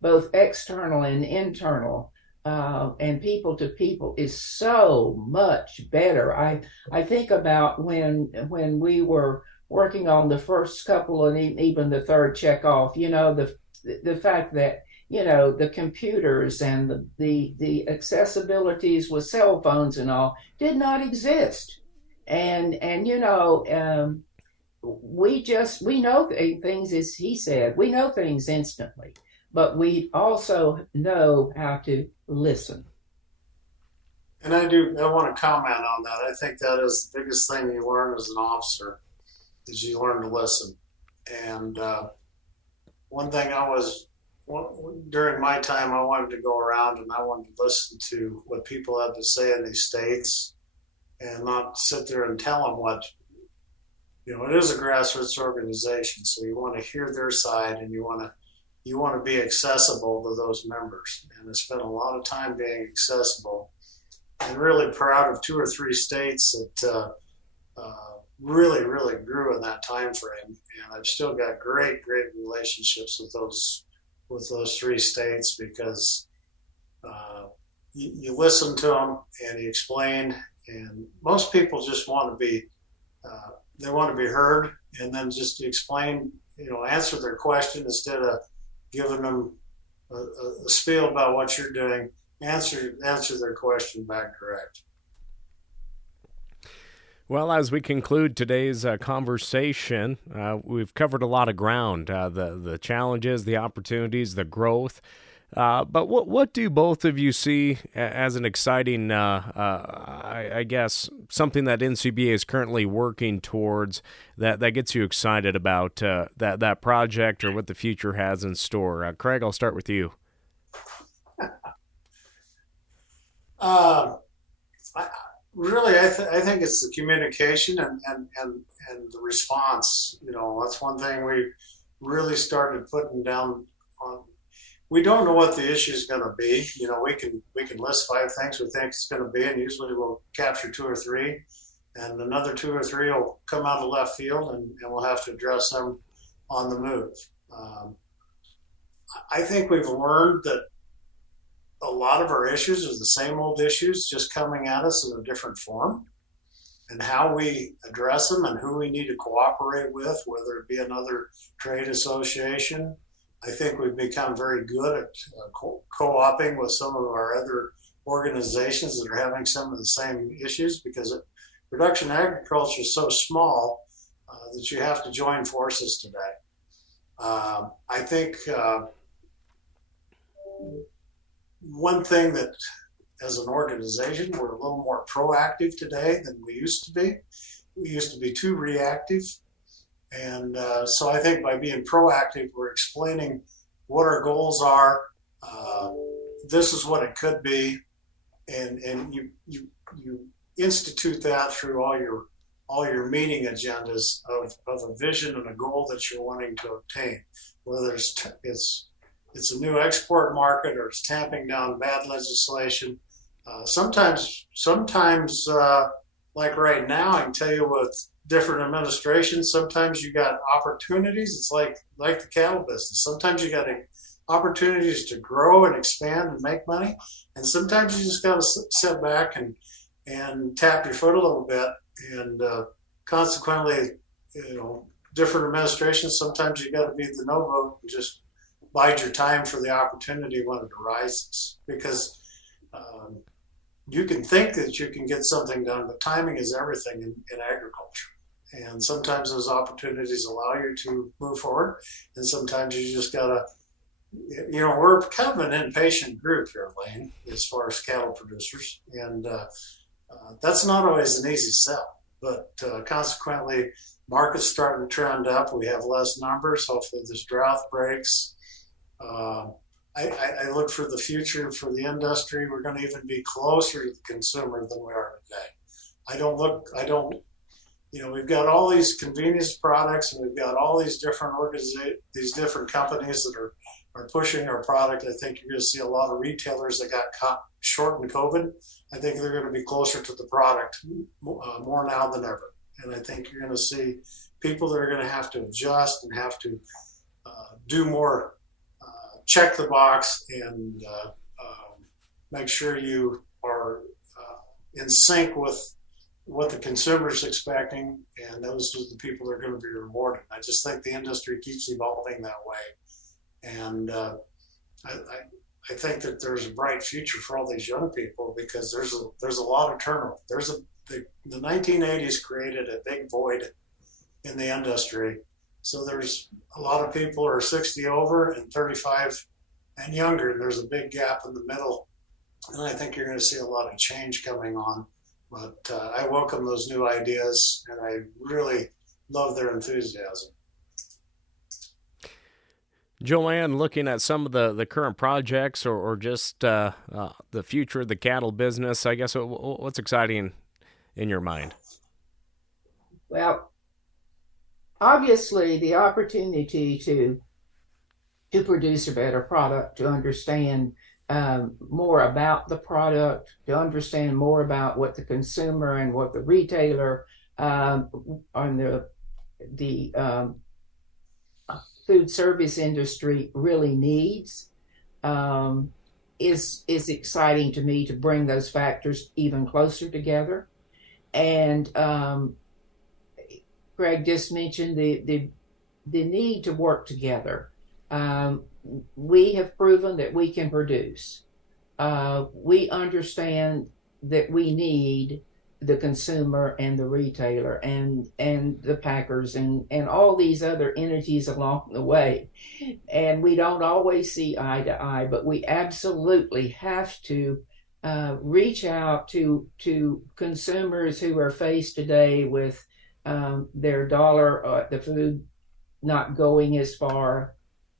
both external and internal. And people to people is so much better. I think about when we were working on the first couple and even the third checkoff, the fact that, the computers and the accessibilities with cell phones and all did not exist. And we know things, as he said, we know things instantly, but we also know how to listen. And I want to comment on that. I think that is the biggest thing you learn as an officer, is you learn to listen. And one thing during my time, I wanted to go around and I wanted to listen to what people had to say in these states and not sit there and tell them what, it is a grassroots organization. So you want to hear their side and you want to be accessible to those members. And I spent a lot of time being accessible and really proud of 2 or 3 states that really, really grew in that time frame. And I've still got great relationships with those 3 states because you listen to them and you explain. And most people just want to be heard, and then just to explain, answer their question instead of giving them a spiel about what you're doing. Answer their question back direct. Well, as we conclude today's conversation, we've covered a lot of ground, the challenges, the opportunities, the growth. But what do both of you see as an exciting, I guess, something that NCBA is currently working towards that gets you excited about that project or what the future has in store? Craig, I'll start with you. I think it's the communication and the response. That's one thing we really started putting down on. We don't know what the issue is going to be. We can list 5 things we think it's going to be, and usually we'll capture 2 or 3, and another 2 or 3 will come out of left field, and we'll have to address them on the move. I think we've learned that a lot of our issues are the same old issues, just coming at us in a different form, and how we address them and who we need to cooperate with, whether it be another trade association. I think we've become very good at co-oping with some of our other organizations that are having some of the same issues, because production agriculture is so small that you have to join forces today. I think one thing that as an organization, we're a little more proactive today than we used to be. We used to be too reactive. And so I think by being proactive, we're explaining what our goals are. This is what it could be, and you institute that through all your meeting agendas of a vision and a goal that you're wanting to obtain. Whether it's a new export market or it's tamping down bad legislation. Sometimes, like right now, I can tell you with different administrations, sometimes you got opportunities. It's like the cattle business. Sometimes you got opportunities to grow and expand and make money, and sometimes you just got to sit back and tap your foot a little bit. And consequently, different administrations, sometimes you got to be the no vote and just bide your time for the opportunity when it arises, because you can think that you can get something done, but timing is everything in agriculture. And sometimes those opportunities allow you to move forward, and sometimes you just gotta, we're kind of an impatient group here, Lane, as far as cattle producers, and that's not always an easy sell. But consequently, market's starting to trend up. We have less numbers. Hopefully, this drought breaks. I look for the future for the industry. We're going to even be closer to the consumer than we are today. We've got all these convenience products, and we've got all these different these different companies that are pushing our product. I think you're going to see a lot of retailers that got caught short in COVID. I think they're going to be closer to the product more now than ever. And I think you're going to see people that are going to have to adjust and have to do more, check the box, and make sure you are in sync with what the consumer's expecting, and those are the people that are going to be rewarded. I just think the industry keeps evolving that way, and I think that there's a bright future for all these young people, because there's a lot of turnover. The 1980s created a big void in the industry, so there's a lot of people who are 60 over and 35 and younger, and there's a big gap in the middle, and I think you're going to see a lot of change coming on. But I welcome those new ideas, and I really love their enthusiasm. Joanne, looking at some of the current projects or just the future of the cattle business, I guess what's exciting in your mind? Well, obviously, the opportunity to produce a better product, to understand more about the product, to understand more about what the consumer and what the retailer on the food service industry really needs um, is exciting to me to bring those factors even closer together. And Greg just mentioned the need to work together. Um, we have proven that we can produce. We understand that we need the consumer and the retailer and the packers and all these other entities along the way. And we don't always see eye to eye, but we absolutely have to reach out to consumers who are faced today with their dollar, the food not going as far,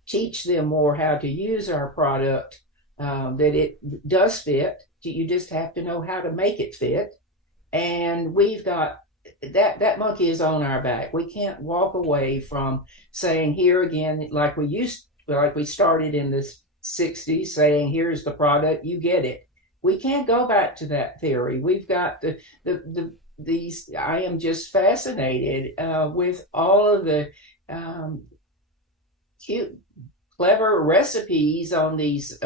teach them more how to use our product, that it does fit. You just have to know how to make it fit. And we've got that monkey is on our back. We can't walk away from saying here again, like we started in the 60s, saying here's the product, you get it. We can't go back to that theory. We've got these. I am just fascinated with all of the cute, clever recipes on these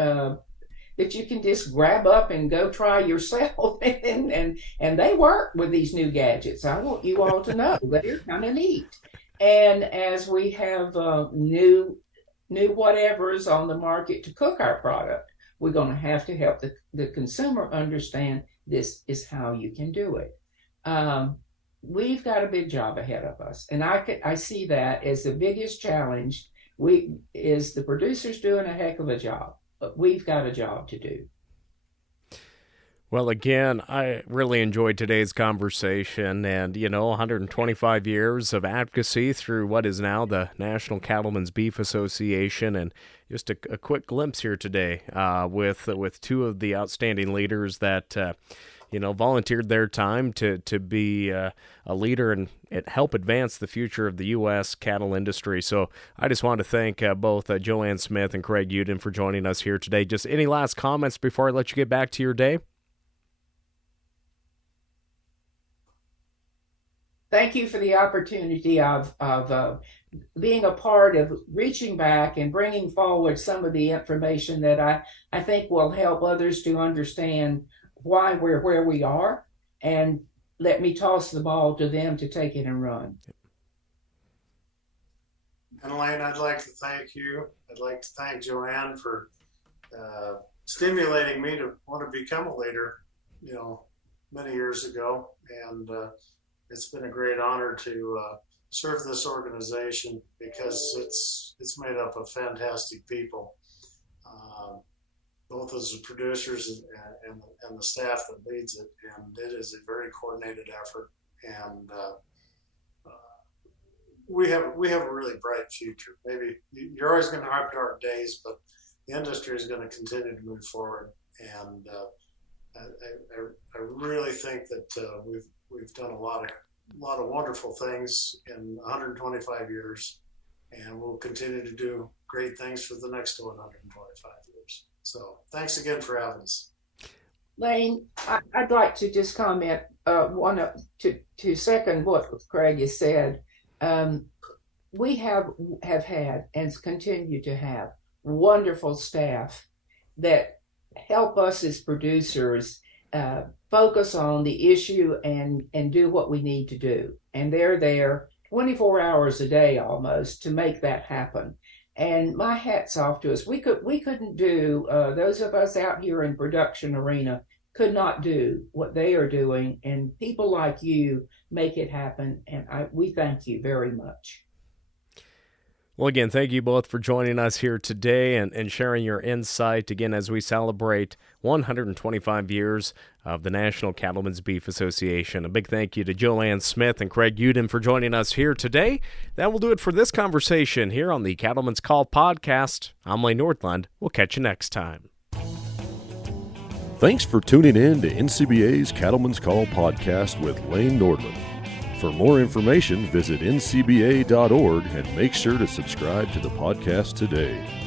that you can just grab up and go try yourself, and they work with these new gadgets. I want you all to know they're kind of neat. And as we have new whatevers on the market to cook our product, we're going to have to help the consumer understand this is how you can do it. We've got a big job ahead of us, and I see that as the biggest challenge. The producers doing a heck of a job, but we've got a job to do. Well, again, I really enjoyed today's conversation and, 125 years of advocacy through what is now the National Cattlemen's Beef Association, and just a quick glimpse here today with two of the outstanding leaders that, volunteered their time to be a leader and help advance the future of the U.S. cattle industry. So I just want to thank both Joanne Smith and Craig Uden for joining us here today. Just any last comments before I let you get back to your day? Thank you for the opportunity of being a part of reaching back and bringing forward some of the information that I think will help others to understand why we're where we are, and let me toss the ball to them to take it and run. And Elaine, I'd like to thank you. I'd like to thank Joanne for stimulating me to want to become a leader, many years ago. And it's been a great honor to serve this organization because it's made up of fantastic people, both as the producers and the staff that leads it. And it is a very coordinated effort. And we have a really bright future. Maybe you're always going to have dark days, but the industry is going to continue to move forward. And I really think that we've done a lot of wonderful things in 125 years, and we'll continue to do great things for the next 125 years. So thanks again for having us. Lane, I'd like to just comment to second what Craig has said. We have had and continue to have wonderful staff that help us as producers focus on the issue and do what we need to do. And they're there 24 hours a day almost to make that happen. And my hat's off to us. We couldn't do, those of us out here in production arena could not do what they are doing. And people like you make it happen. And we thank you very much. Well, again, thank you both for joining us here today and sharing your insight, again, as we celebrate 125 years of the National Cattlemen's Beef Association. A big thank you to Joanne Smith and Craig Uden for joining us here today. That will do it for this conversation here on the Cattlemen's Call podcast. I'm Lane Nordlund. We'll catch you next time. Thanks for tuning in to NCBA's Cattlemen's Call podcast with Lane Nordlund. For more information, visit ncba.org and make sure to subscribe to the podcast today.